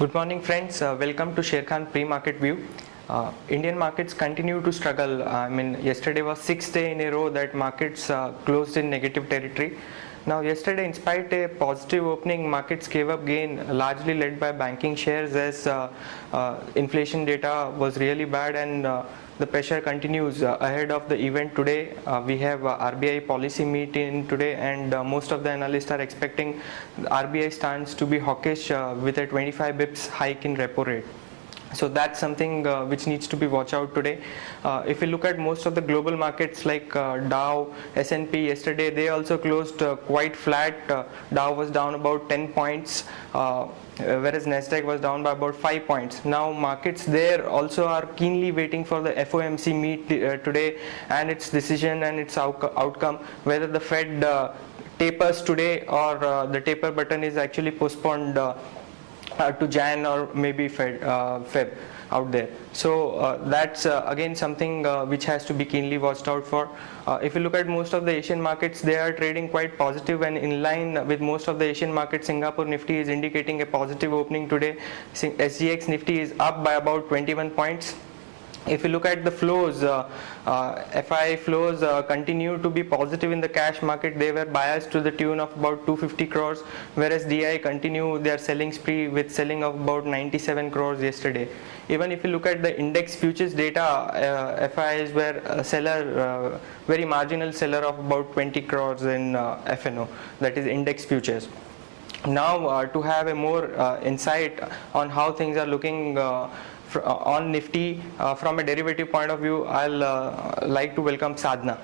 Good morning friends, welcome to Sharekhan pre-market view. Indian markets continue to struggle. Yesterday was 6th day in a row that markets closed in negative territory. Now yesterday, in spite a positive opening, markets gave up gain largely led by banking shares as inflation data was really bad and the pressure continues ahead of the event today. We have RBI policy meeting today and most of the analysts are expecting RBI stance to be hawkish with a 25 bips hike in repo rate. So that's something which needs to be watched out today. If we look at most of the global markets like Dow, S&P yesterday, they also closed quite flat. Dow was down about 10 points, whereas Nasdaq was down by about 5 points. Now markets there also are keenly waiting for the FOMC meet today and its decision and its outcome, whether the Fed tapers today or the taper button is actually postponed to Jan or maybe Feb out there. So that's again something which has to be keenly watched out for. If you look at most of the Asian markets, they are trading quite positive and in line with most of the Asian markets. Singapore Nifty is indicating a positive opening today. SGX Nifty is up by about 21 points. If you look at the flows, FI flows continue to be positive in the cash market. They were biased to the tune of about 250 crores, whereas DI continue their selling spree with selling of about 97 crores yesterday. Even if you look at the index futures data, FIs were a seller, very marginal seller of about 20 crores in FNO, that is index futures. Now to have a more insight on how things are looking on Nifty from a derivative point of view, I'll like to welcome Sadhna.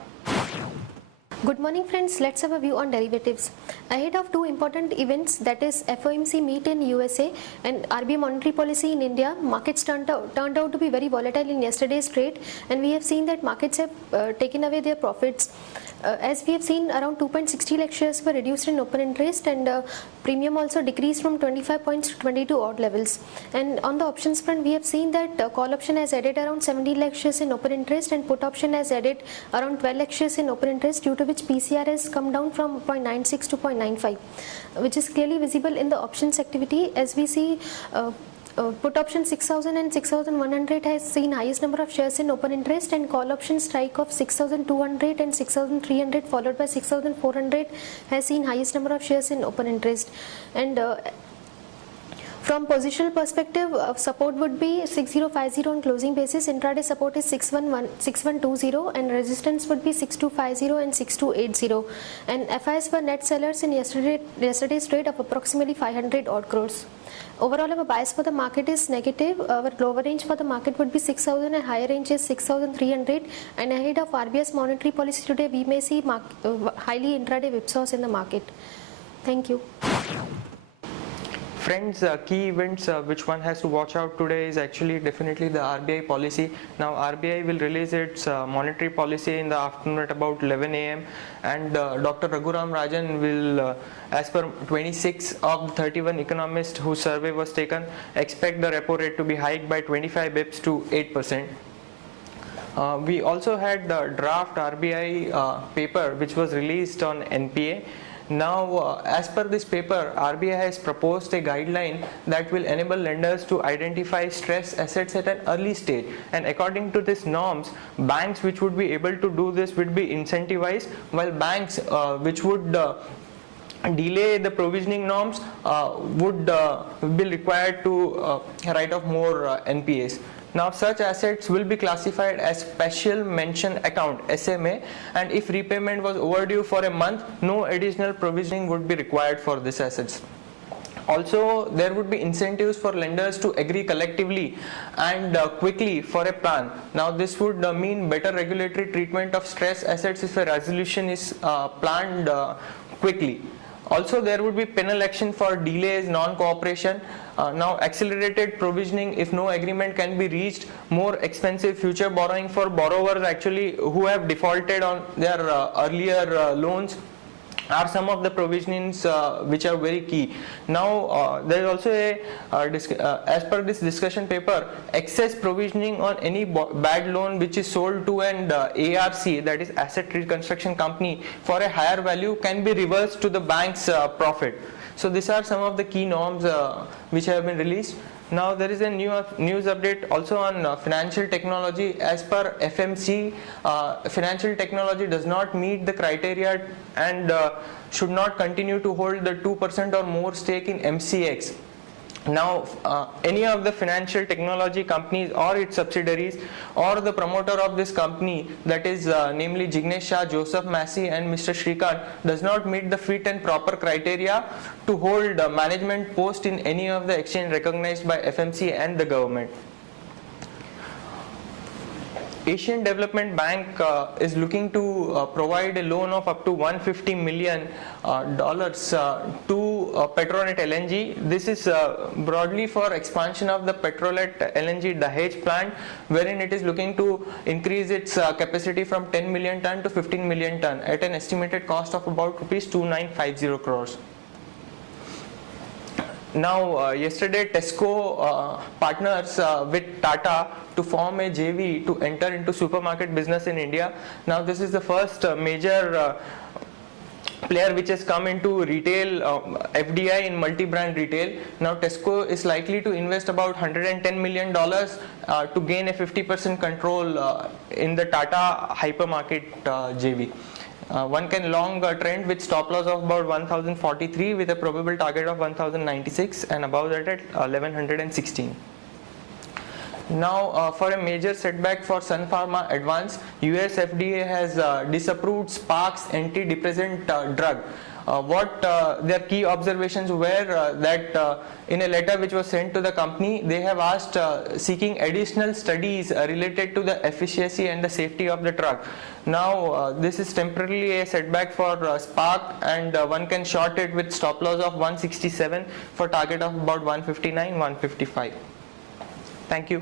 Good morning friends, let's have a view on derivatives. Ahead of two important events, that is FOMC meet in USA and RBI monetary policy in India, markets turned out to be very volatile in yesterday's trade, and we have seen that markets have taken away their profits. As we have seen, around 2.60 lakh shares were reduced in open interest and premium also decreased from 25 points to 22 odd levels. And on the options front, we have seen that call option has added around 17 lakh shares in open interest and put option has added around 12 lakh shares in open interest, due to which PCR has come down from 0.96 to 0.95, which is clearly visible in the options activity. As we see, put option 6000 and 6100 has seen highest number of shares in open interest, and call option strike of 6200 and 6300 followed by 6400 has seen highest number of shares in open interest. And from positional perspective, support would be 6050 on closing basis, intraday support is 6120 and resistance would be 6250 and 6280. And FIs were net sellers in yesterday's trade of approximately 500 odd crores. Overall, our bias for the market is negative. Our lower range for the market would be 6000 and higher range is 6300. And ahead of RBI's monetary policy today, we may see highly intraday whipsaws in the market. Thank you. Friends, key events which one has to watch out today is actually definitely the RBI policy. Now RBI will release its monetary policy in the afternoon at about 11 a.m. and Dr. Raghuram Rajan will, as per 26 of the 31 economists whose survey was taken, expect the repo rate to be hiked by 25 bips to 8%. We also had the draft RBI paper which was released on NPA. Now, as per this paper, RBI has proposed a guideline that will enable lenders to identify stress assets at an early stage, and according to these norms, banks which would be able to do this would be incentivized, while banks which would delay the provisioning norms would be required to write off more NPAs. Now such assets will be classified as special mention account SMA, and if repayment was overdue for a month, no additional provisioning would be required for these assets. Also, there would be incentives for lenders to agree collectively and quickly for a plan. Now this would mean better regulatory treatment of stress assets if a resolution is planned quickly. Also, there would be penal action for delays, non-cooperation. Now accelerated provisioning if no agreement can be reached, more expensive future borrowing for borrowers actually who have defaulted on their earlier loans are some of the provisionings which are very key. Now there is also a as per this discussion paper, excess provisioning on any bad loan which is sold to an ARC, that is asset reconstruction company, for a higher value can be reversed to the bank's profit. So these are some of the key norms which have been released. Now there is a news update also on financial technology. As per FMC, financial technology does not meet the criteria and should not continue to hold the 2% or more stake in MCX. Now, any of the financial technology companies or its subsidiaries or the promoter of this company, that is namely Jignesh Shah, Joseph Massey and Mr. Sharekhan, does not meet the fit and proper criteria to hold management post in any of the exchange recognized by FMC and the government. Asian Development Bank is looking to provide a loan of up to $150 million to Petronet LNG. This is broadly for expansion of the Petronet LNG Dahej plant, wherein it is looking to increase its capacity from 10 million ton to 15 million ton at an estimated cost of about rupees 2950 crores. Now, yesterday Tesco partners with Tata to form a JV to enter into supermarket business in India. Now, this is the first major player which has come into retail FDI in multi-brand retail. Now, Tesco is likely to invest about $110 million to gain a 50% control in the Tata hypermarket JV. One can long trend with stop loss of about 1043 with a probable target of 1096 and above that at 1116. Now, for a major setback for Sun Pharma Advance, US FDA has disapproved Spark's antidepressant drug. What their key observations were that in a letter which was sent to the company, they have asked seeking additional studies related to the efficacy and the safety of the drug. Now, this is temporarily a setback for Spark, and one can short it with stop loss of 167 for target of about 159, 155. Thank you.